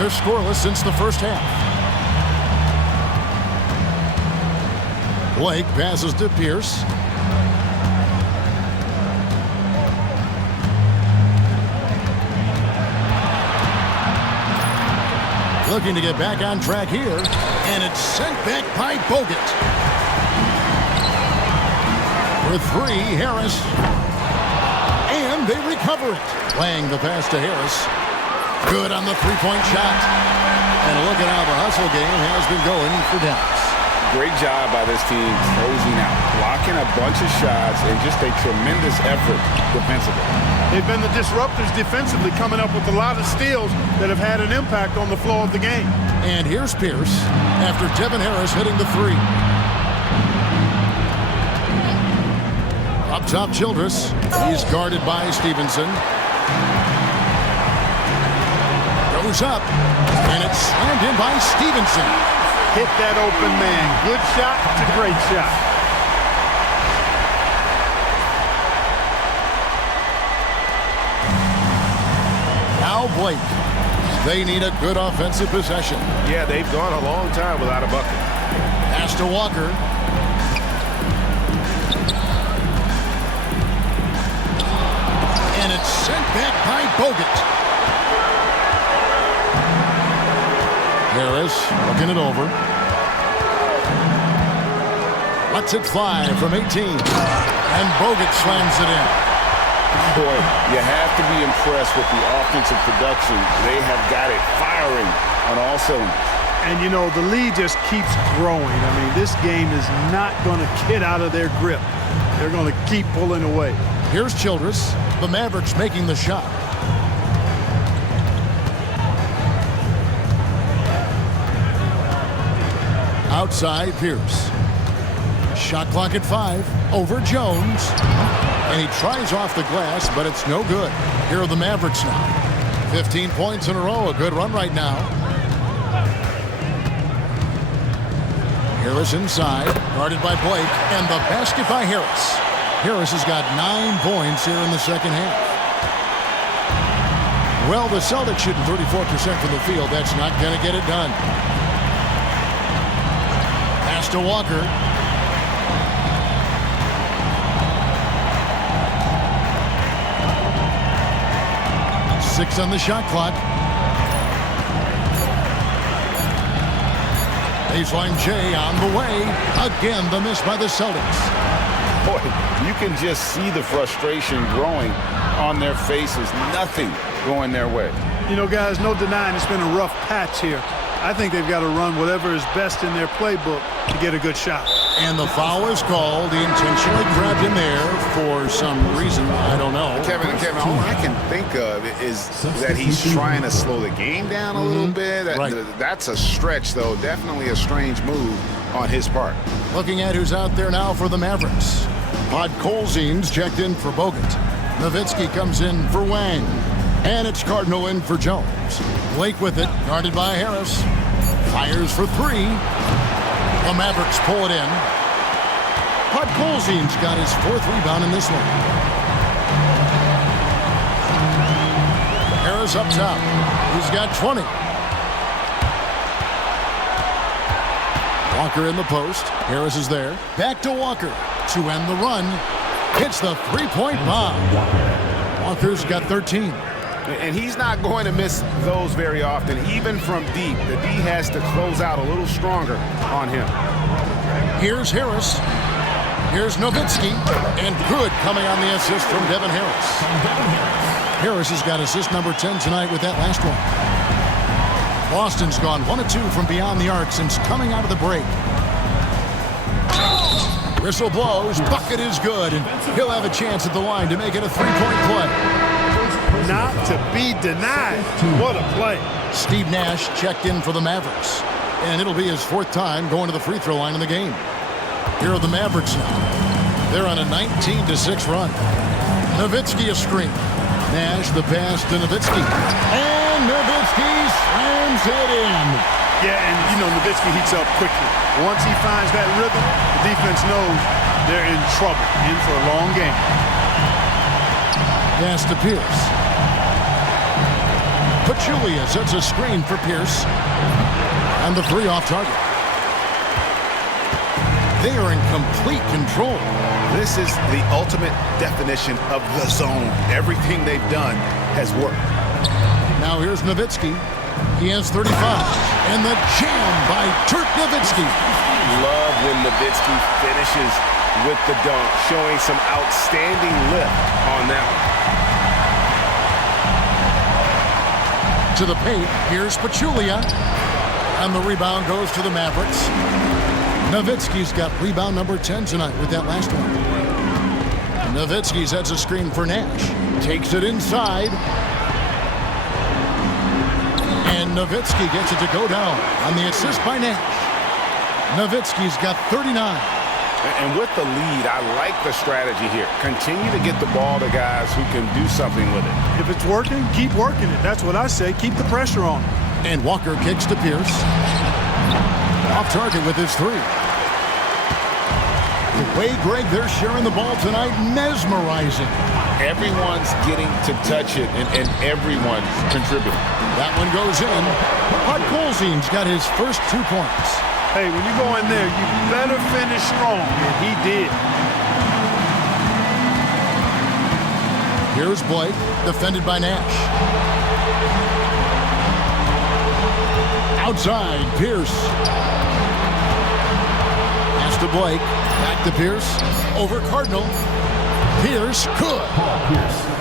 They're scoreless since the first half. Blake passes to Pierce. Looking to get back on track here, and it's sent back by Bogut. For three, Harris. And they recover it. Playing the pass to Harris. Good on the three-point shot. And look at how the hustle game has been going for Dallas. Great job by this team closing out, blocking a bunch of shots, and just a tremendous effort defensively. They've been the disruptors defensively, coming up with a lot of steals that have had an impact on the flow of the game. And here's Pierce after Devin Harris hitting the three. Up top, Childress. He's guarded by Stevenson. Goes up, and it's slammed in by Stevenson. Hit that open man. Good shot to great shot. Now Blake. They need a good offensive possession. Yeah, they've gone a long time without a bucket. Pass to Walker. And it's sent back by Bogut. Harris looking it over. Lets it fly from 18. And Bogut slams it in. Boy, you have to be impressed with the offensive production. They have got it firing on all cylinders. And, you know, the lead just keeps growing. I mean, this game is not going to get out of their grip. They're going to keep pulling away. Here's Childress. The Mavericks making the shot. Outside, Pierce. Shot clock at 5. Over Jones. And he tries off the glass, but it's no good. Here are the Mavericks now. 15 points in a row. A good run right now. Harris inside. Guarded by Blake. And the basket by Harris. Harris has got 9 points here in the second half. Well, the Celtics shooting 34% from the field. That's not going to get it done. Pass to Walker. Six on the shot clock. Baseline J on the way. Again, the miss by the Celtics. Boy, you can just see the frustration growing on their faces. Nothing going their way. You know, guys, no denying it's been a rough patch here. I think they've got to run whatever is best in their playbook to get a good shot. And the foul is called. He intentionally grabbed him there for some reason. I don't know. Kevin, all I can think of is that he's trying to slow the game down a little bit. That's a stretch, though. Definitely a strange move on his part. Looking at who's out there now for the Mavericks. Podkolzin's checked in for Bogut. Nowitzki comes in for Wang. And it's Cardinal in for Jones. Blake with it, guarded by Harris. Fires for 3. The Mavericks pull it in. Podkolzin's got his 4th rebound in this one. Harris up top. He's got 20. Walker in the post. Harris is there. Back to Walker to end the run. Hits the three-point bomb. Walker's got 13. And he's not going to miss those very often, even from deep. The D has to close out a little stronger on him. Here's Harris. Here's Nowitzki. And good coming on the assist from Devin Harris. Harris has got assist number 10 tonight with that last one. Boston's gone 1 of 2 from beyond the arc since coming out of the break. Whistle blows. Bucket is good. And he'll have a chance at the line to make it a 3-point play. Not to be denied. What a play. Steve Nash checked in for the Mavericks. And it'll be his 4th time going to the free throw line in the game. Here are the Mavericks now. They're on a 19-6 run. Nowitzki a screen. Nash the pass to Nowitzki. And Nowitzki slams it in. Yeah, and you know Nowitzki heats up quickly. Once he finds that rhythm, the defense knows they're in trouble. In for a long game. Pass to Pierce. Pachulia sets a screen for Pierce. And the 3 off target. They are in complete control. This is the ultimate definition of the zone. Everything they've done has worked. Now here's Nowitzki. He has 35. And the jam by Dirk Nowitzki. Love when Nowitzki finishes with the dunk, showing some outstanding lift on that one. To the paint, here's Pachulia. And the rebound goes to the Mavericks. Nowitzki's got rebound number 10 tonight with that last one. Nowitzki sets a screen for Nash. Takes it inside. And Nowitzki gets it to go down on the assist by Nash. Nowitzki's got 39. And with the lead, I like the strategy here. Continue to get the ball to guys who can do something with it. If it's working, keep working it. That's what I say. Keep the pressure on. And Walker kicks to Pierce. Off target with his three. The way, Greg, they're sharing the ball tonight, mesmerizing. Everyone's getting to touch it, and everyone's contributing. That one goes in. Bud Colzine's got his first 2 points. Hey, when you go in there, you better finish strong, and he did. Here's Blake, defended by Nash. Outside, Pierce. Pass to Blake. Back to Pierce. Over Cardinal. Pierce, good.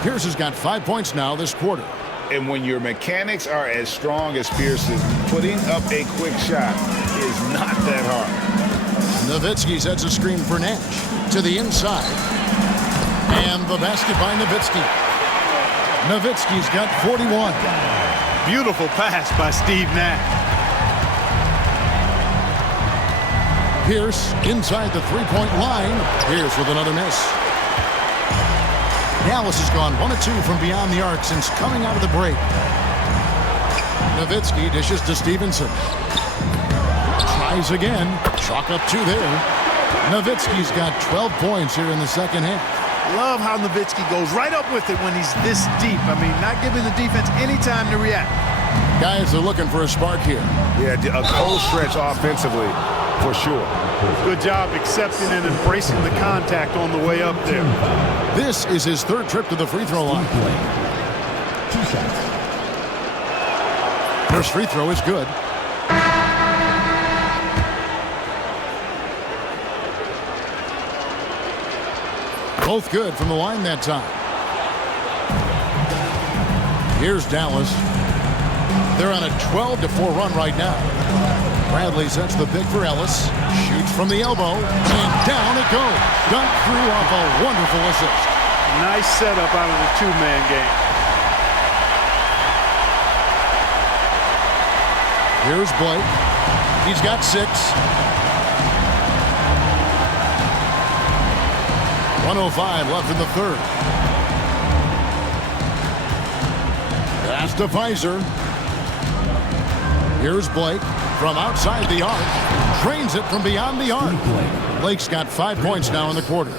Pierce has got 5 points now this quarter. And when your mechanics are as strong as Pierce's, putting up a quick shot is not that hard. Nowitzki sets a screen for Nash. To the inside. And the basket by Nowitzki. Nowitzki's got 41. Beautiful pass by Steve Nash. Pierce inside the three-point line. Pierce with another miss. Dallas has gone 1 of 2 from beyond the arc since coming out of the break. Nowitzki dishes to Stevenson. Tries again. Chalk up 2 there. Nowitzki's got 12 points here in the second half. Love how Nowitzki goes right up with it when he's this deep. I mean, not giving the defense any time to react. Guys are looking for a spark here. Yeah, a cold stretch offensively, for sure. Good job accepting and embracing the contact on the way up there. This is his third trip to the free throw line. 2 shots. First free throw is good. Both good from the line that time. Here's Dallas. They're on a 12-4 run right now. Bradley sets the pick for Ellis. Shoots from the elbow. And down it goes. Dunked through off a wonderful assist. Nice setup out of the two-man game. Here's Blake. He's got 6. 1:05 left in the third. Pass to Pfizer. Here's Blake from outside the arc. Drains it from beyond the arc. Blake's got 5 points now in the quarter.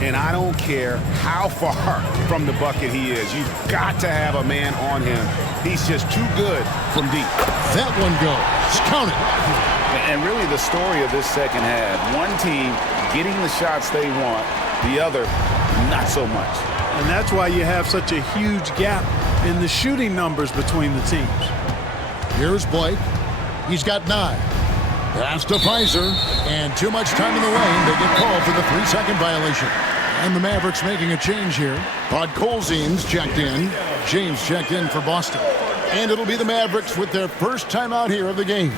And I don't care how far from the bucket he is. You've got to have a man on him. He's just too good from deep. That one goes. Count it. And really the story of this second half, one team getting the shots they want, the other not so much. And that's why you have such a huge gap in the shooting numbers between the teams. Here's Blake. He's got 9. Pass to Pfizer. And too much time in the lane. They get called for the 3-second violation. And the Mavericks making a change here. Bud Colzine's checked in. James checked in for Boston. And it'll be the Mavericks with their first timeout here of the game.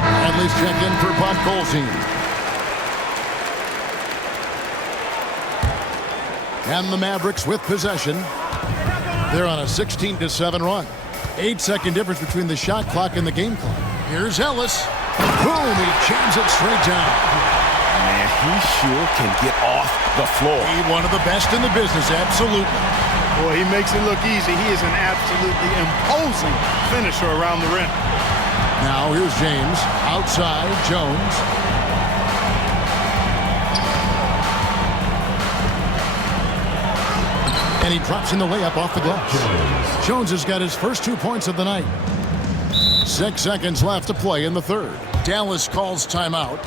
Bradley's checked in for Bud Colzine. And the Mavericks with possession. They're on a 16-7 run. 8-second difference between the shot clock and the game clock. Here's Ellis. Boom, he jams it straight down. Man, he sure can get off the floor. He's one of the best in the business, absolutely. Boy, he makes it look easy. He is an absolutely imposing finisher around the rim. Now here's James. Outside, Jones. And he drops in the layup off the glass. Jones has got his first 2 points of the night. 6 seconds left to play in the third. Dallas calls timeout.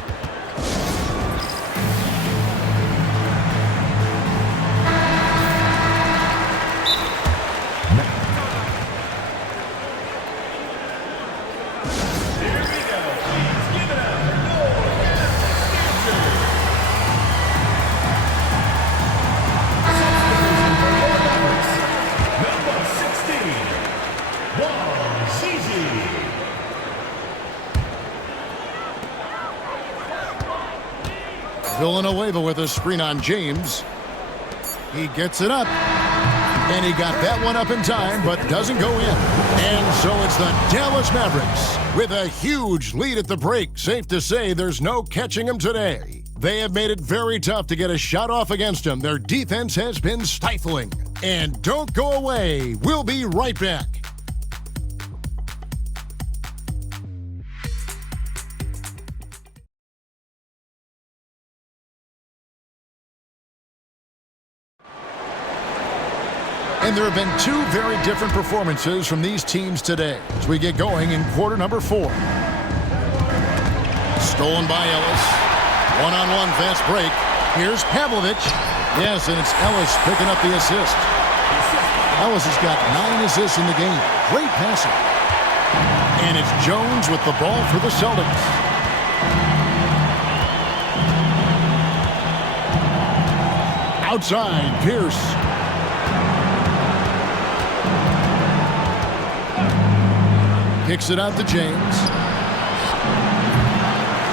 Villanueva with a screen on James. He gets it up. And he got that one up in time, but doesn't go in. And so it's the Dallas Mavericks with a huge lead at the break. Safe to say there's no catching them today. They have made it very tough to get a shot off against them. Their defense has been stifling. And don't go away. We'll be right back. And there have been two very different performances from these teams today as we get going in quarter number 4. Stolen by Ellis. One-on-one fast break. Here's Pavlovich. Yes, and it's Ellis picking up the assist. Ellis has got 9 assists in the game. Great passing. And it's Jones with the ball for the Celtics. Outside, Pierce. Kicks it out to James.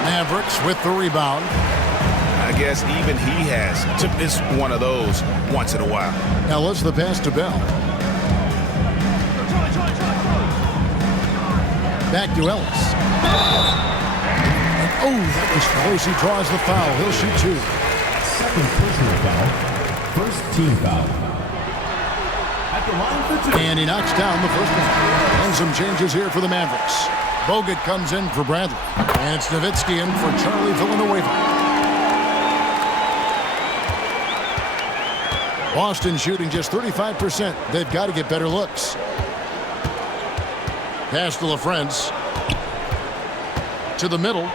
Mavericks with the rebound. I guess even he has to miss one of those once in a while. Ellis the pass to Bell. Back to Ellis. And, oh, that was close. He draws the foul. He'll shoot 2. Second personal foul. First team foul. And he knocks down the first one. And some changes here for the Mavericks. Bogut comes in for Bradley. And it's Nowitzki in for Charlie Villanueva. Boston shooting just 35%. They've got to get better looks. Pass to LaFrance. To the middle.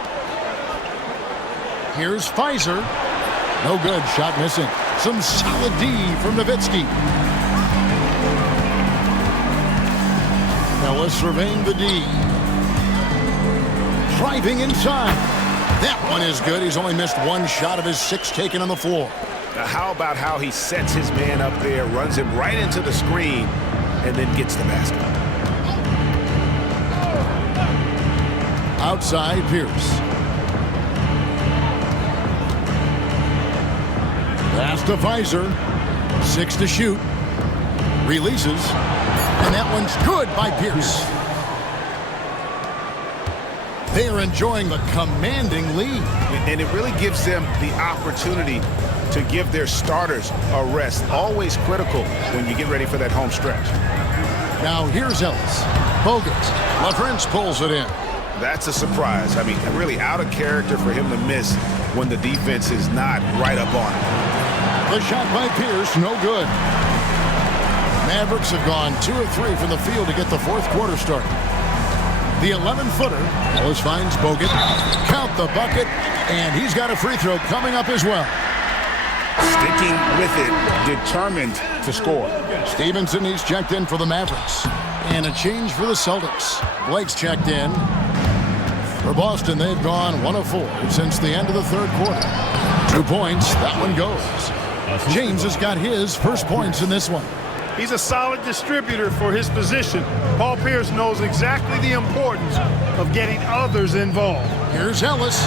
Here's Pfizer. No good. Shot missing. Some solid D from Nowitzki. Ellis surveying the D. Driving inside. That one is good. He's only missed 1 shot of his 6 taken on the floor. Now how about how he sets his man up there, runs him right into the screen, and then gets the basket. Outside, Pierce. Pass to Pfizer. 6 to shoot. Releases. And that one's good by Pierce. They are enjoying the commanding lead. And it really gives them the opportunity to give their starters a rest. Always critical when you get ready for that home stretch. Now here's Ellis. Bogut. LaFrance pulls it in. That's a surprise. I mean, really out of character for him to miss when the defense is not right up on him. The shot by Pierce, no good. Mavericks have gone 2 of 3 from the field to get the 4th quarter started. The 11-footer. Ellis finds Bogut. Count the bucket. And he's got a free throw coming up as well. Sticking with it, determined to score. Stevenson, he's checked in for the Mavericks. And a change for the Celtics. Blake's checked in. For Boston, they've gone 1 of 4 since the end of the 3rd quarter. 2 points. That one goes. James has got his first points in this one. He's a solid distributor for his position. Paul Pierce knows exactly the importance of getting others involved. Here's Ellis.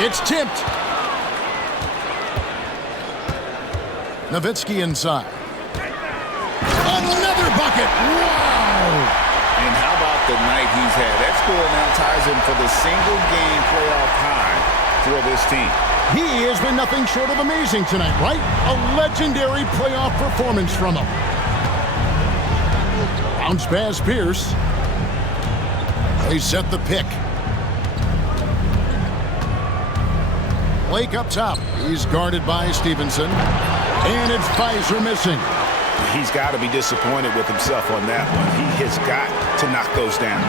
It's tipped. Nowitzki inside. Another bucket. Wow! And how about the night he's had? That score now ties him for the single-game playoff high for this team. He has been nothing short of amazing tonight, right? A legendary playoff performance from him. Bounce pass Pierce. They set the pick. Blake up top. He's guarded by Stevenson. And it's Pfizer missing. He's got to be disappointed with himself on that one. He has got to knock those down.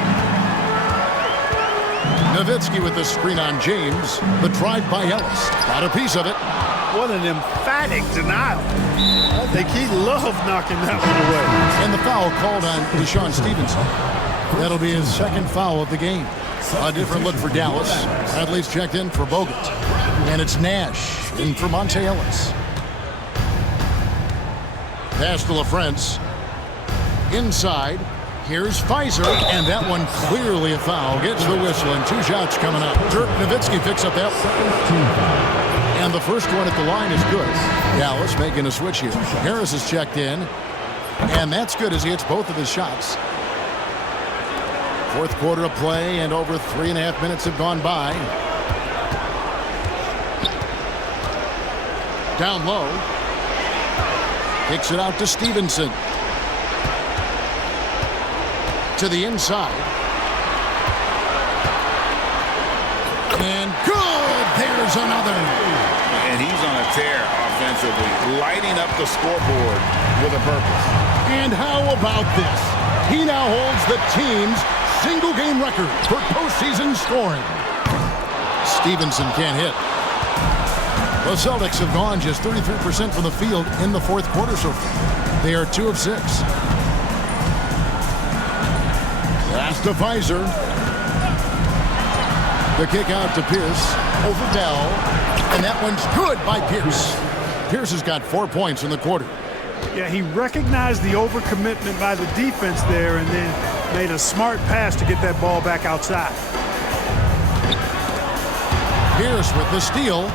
Nowitzki with the screen on James. The drive by Ellis. Got a piece of it. What an emphatic denial. I think he loved knocking that one away. And the foul called on Deshaun Stevenson. That'll be his 2nd foul of the game. A different look for Dallas. Bradley's checked in for Bogut. And it's Nash in for Monte Ellis. Pass to LaFrance. Inside. Here's Pfizer, and that one clearly a foul. Gets the whistle, and 2 shots coming up. Dirk Nowitzki picks up that one. And the first one at the line is good. Dallas making a switch here. Harris is checked in, and that's good as he hits both of his shots. Fourth quarter of play, and over 3.5 minutes have gone by. Down low. Kicks it out to Stevenson. To the inside. And good! There's another. And he's on a tear offensively, lighting up the scoreboard with a purpose. And how about this? He now holds the team's single-game record for postseason scoring. Stevenson can't hit. The Celtics have gone just 33% from the field in the fourth quarter so far. They are 2 of 6. Pass to Pfizer. The kick out to Pierce. Over Dell. And that one's good by Pierce. Pierce has got 4 points in the quarter. Yeah, he recognized the overcommitment by the defense there and then made a smart pass to get that ball back outside. Pierce with the steal.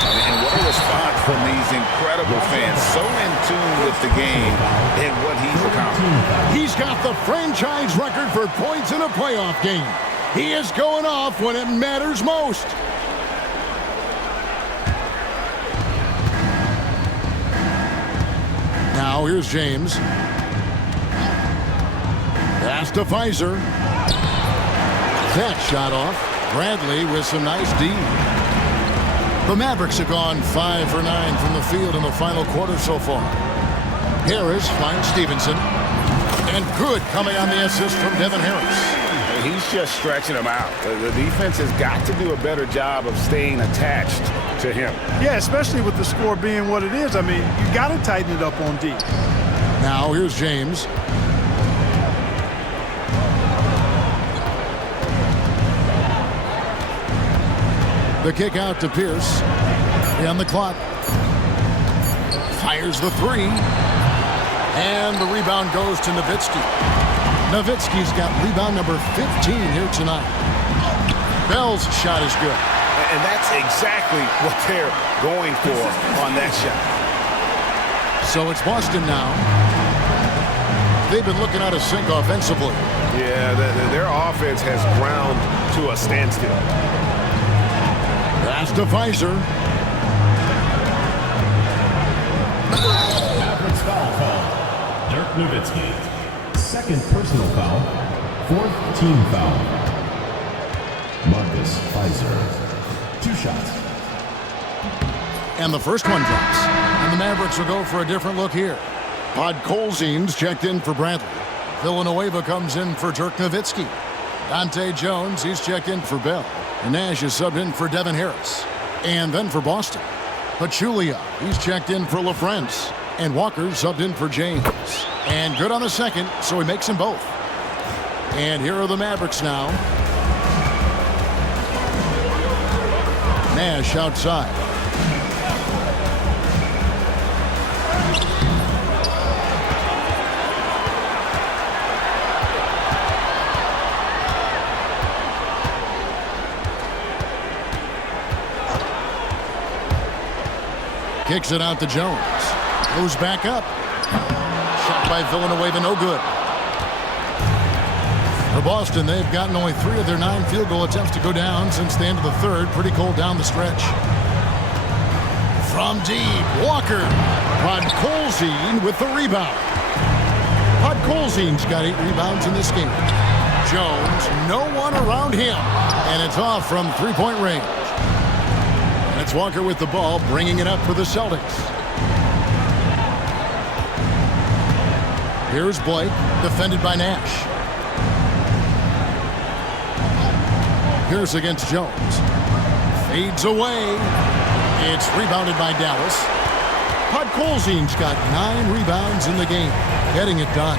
And what a response from these incredible fans. So in tune with the game and what he's accomplished. He's got the franchise record for points in a playoff game. He is going off when it matters most. Now here's James. Pass to Pfizer. That shot off. Bradley with some nice D. The Mavericks have gone 5 for 9 from the field in the final quarter so far. Harris finds Stevenson. And good coming on the assist from Devin Harris. He's just stretching him out. The defense has got to do a better job of staying attached to him. Yeah, especially with the score being what it is. I mean, you got to tighten it up on D. Now here's James. The kick out to Pierce. On the clock. Fires the 3. And the rebound goes to Nowitzki. Nowitzki's got rebound number 15 here tonight. Bell's shot is good. And that's exactly what they're going for on that shot. So it's Boston now. They've been looking out of sync offensively. Yeah, their offense has ground to a standstill. Pass to Pfizer. Mavericks foul call. Dirk Nowitzki. Second personal foul. 4th team foul. Marcus Pfizer. 2 shots. And the first one drops. And the Mavericks will go for a different look here. Podkolzin's checked in for Bradley. Villanueva comes in for Dirk Nowitzki. Dante Jones, he's checked in for Bell. And Nash is subbed in for Devin Harris. And then for Boston, Pachulia, he's checked in for LaFrance. And Walker's subbed in for James. And good on the second, so he makes them both. And here are the Mavericks now. Nash outside. Kicks it out to Jones. Goes back up. Shot by Villanueva, no good. For Boston, they've gotten only 3 of their 9 field goal attempts to go down since the end of the third. Pretty cold down the stretch. From deep, Walker. Podkolzin with the rebound. Podkolzin's got 8 rebounds in this game. Jones, no one around him. And it's off from 3-point range. And it's Walker with the ball, bringing it up for the Celtics. Here's Blake, defended by Nash. Here's against Jones. Fades away. It's rebounded by Dallas. Podkolzin's got 9 rebounds in the game, getting it done.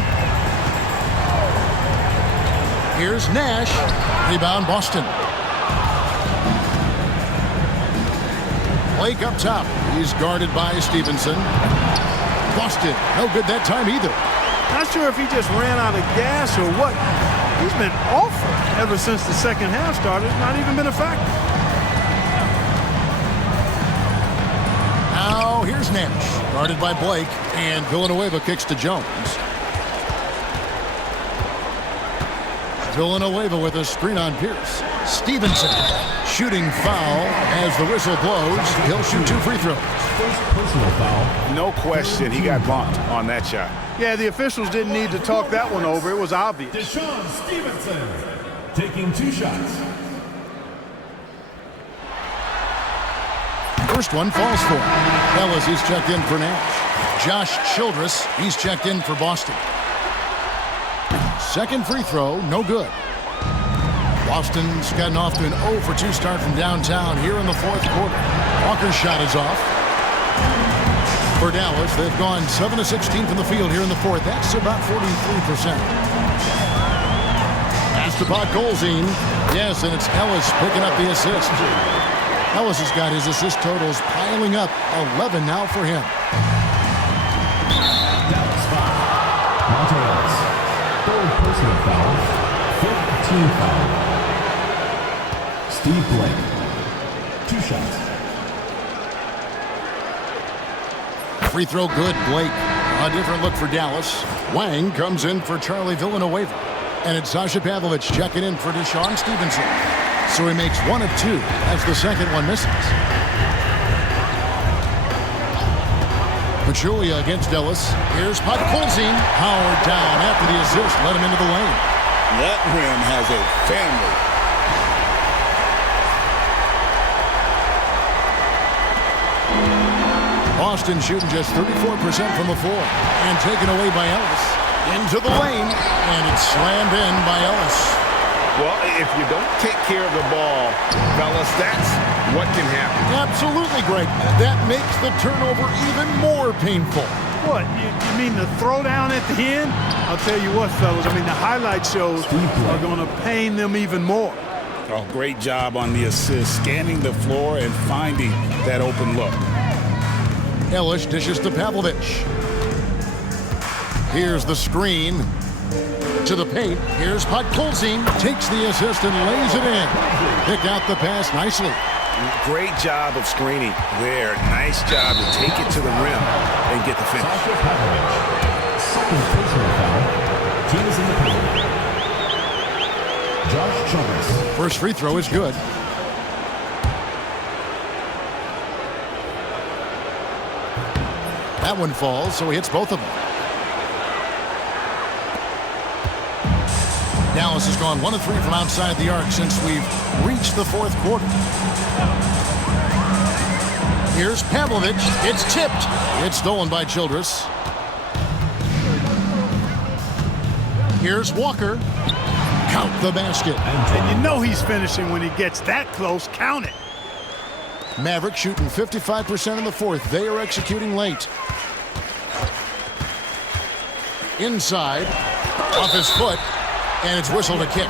Here's Nash. Rebound Boston. Blake up top. He's guarded by Stevenson. Boston, no good that time either. Not sure if he just ran out of gas or what. He's been awful ever since the second half started. Not even been a factor. Now here's Nash, guarded by Blake, and Villanueva kicks to Jones. Villanueva with a screen on Pierce. Stevenson, shooting foul as the whistle blows. He'll shoot 2 free throws. First personal foul. No question, he got bumped on that shot. Yeah, the officials didn't need to talk that one over. It was obvious. Deshaun Stevenson taking 2 shots. First one falls for him. Ellis, he's checked in for Nash. Josh Childress, he's checked in for Boston. Second free throw, no good. Boston's gotten off to an 0 for 2 start from downtown here in the fourth quarter. Walker's shot is off. For Dallas, they've gone 7 of 16 from the field here in the fourth. That's about 43%. Pass to Bot Golzine. Yes, and it's Ellis picking up the assist. Ellis has got his assist totals piling up. 11 now for him. Dallas foul. Monte Ellis. Third personal foul. 15 foul. Steve Blake. 2 shots. Free throw good, Blake. A different look for Dallas. Wang comes in for Charlie Villanueva. And it's Sasha Pavlovich checking in for Deshaun Stevenson. So he makes 1 of 2 as the second one misses. Pachulia against Ellis. Here's Podkolzin. Howard down after the assist. Let him into the lane. That rim has a family. Boston shooting just 34% from the floor. And taken away by Ellis. Into the lane. And it's slammed in by Ellis. Well, if you don't take care of the ball, fellas, that's what can happen. Absolutely, Greg. That makes the turnover even more painful. What, you mean the throwdown at the end? I'll tell you what, fellas, I mean, the highlight shows are going to pain them even more. Oh, great job on the assist, scanning the floor and finding that open look. Ellis dishes to Pavlovich. Here's the screen. To the paint. Here's Podkolzin. Takes the assist and lays it in. Picked out the pass nicely. Great job of screening there. Nice job to take it to the rim and get the finish. Sasha Pavlovich. Second personal foul. Teams in the paint. Josh Childress. First free throw is good. That one falls, so he hits both of them. Dallas has gone 1 of 3 from outside the arc since we've reached the fourth quarter. Here's Pavlovich. It's tipped. It's stolen by Childress. Here's Walker. Count the basket. And you know he's finishing when he gets that close. Count it. Maverick shooting 55% in the fourth. They are executing late. Inside. Off his foot. And it's whistled a kick.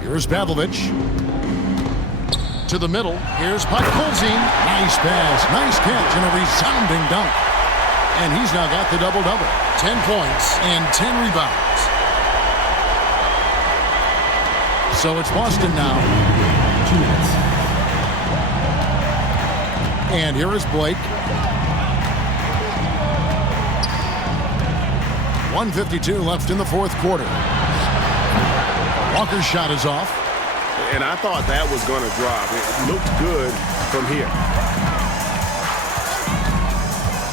Here's Pavlovich. To the middle. Here's Podkolzin. Nice pass. Nice catch and a resounding dunk. And he's now got the double-double. 10 points and 10 rebounds. So it's Boston now. 2 minutes. And here is Blake. 1:52 left in the fourth quarter. Walker's shot is off. And I thought that was going to drop. It looked good from here.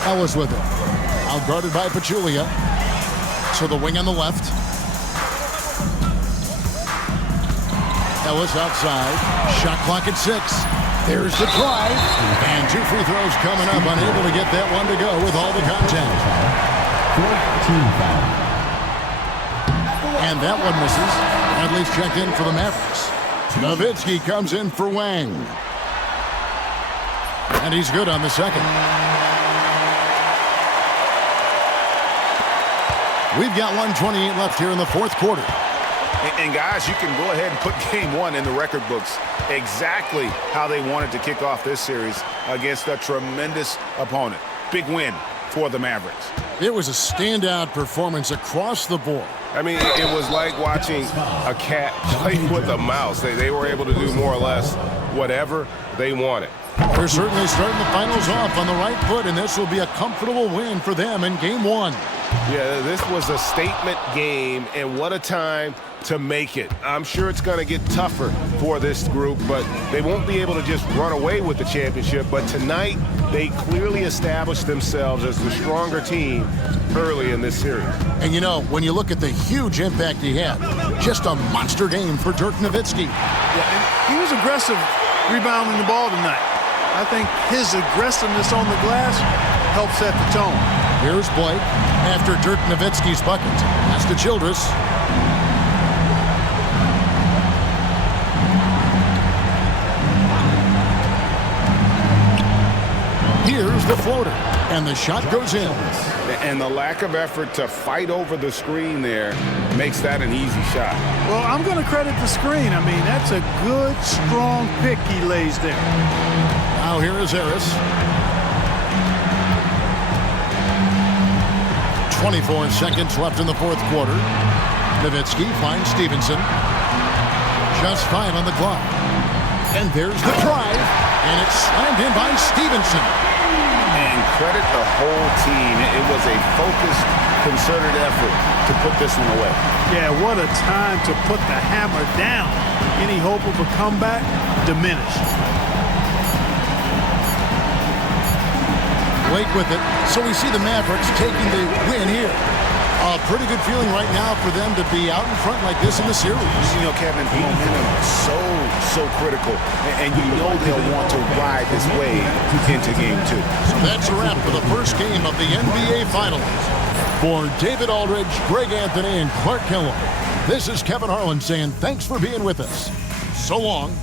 Ellis with it. Outguarded by Pachulia. To the wing on the left. Ellis outside. Shot clock at 6. There's the drive. And 2 free throws coming up. Unable to get that one to go with all the contact. 14 foul. And that one misses. Bradley's checked in for the Mavericks. Nowitzki comes in for Wang. And he's good on the second. We've got 1:28 left here in the fourth quarter. And guys, you can go ahead and put game one in the record books. Exactly how they wanted to kick off this series against a tremendous opponent. Big win for the Mavericks. It was a standout performance across the board. I mean, it was like watching a cat play with a mouse. They were able to do more or less whatever they wanted. They're certainly starting the finals off on the right foot, and this will be a comfortable win for them in game one. Yeah, this was a statement game, and what a time to make it. I'm sure it's going to get tougher for this group, but they won't be able to just run away with the championship. But tonight, they clearly established themselves as the stronger team early in this series. And you know, when you look at the huge impact he had, just a monster game for Dirk Nowitzki. Yeah, and he was aggressive rebounding the ball tonight. I think his aggressiveness on the glass helped set the tone. Here's Blake after Dirk Nowitzki's bucket. Pass to Childress. Here's the floater, and the shot goes in. And the lack of effort to fight over the screen there makes that an easy shot. Well, I'm going to credit the screen. I mean, that's a good, strong pick he lays there. Now here is Harris. 24 seconds left in the fourth quarter. Nowitzki finds Stevenson. Just 5 on the clock. And there's the drive, and it's slammed in by Stevenson. And credit the whole team. It was a focused, concerted effort to put this one away. Yeah, what a time to put the hammer down. Any hope of a comeback diminished. Blake with it. So we see the Mavericks taking the win here. A pretty good feeling right now for them to be out in front like this in the series. You know, Kevin, momentum so critical. And you know they'll want to ride this wave into game two. So that's a wrap for the first game of the NBA Finals. For David Aldridge, Greg Anthony, and Clark Kellogg, this is Kevin Harlan saying thanks for being with us. So long.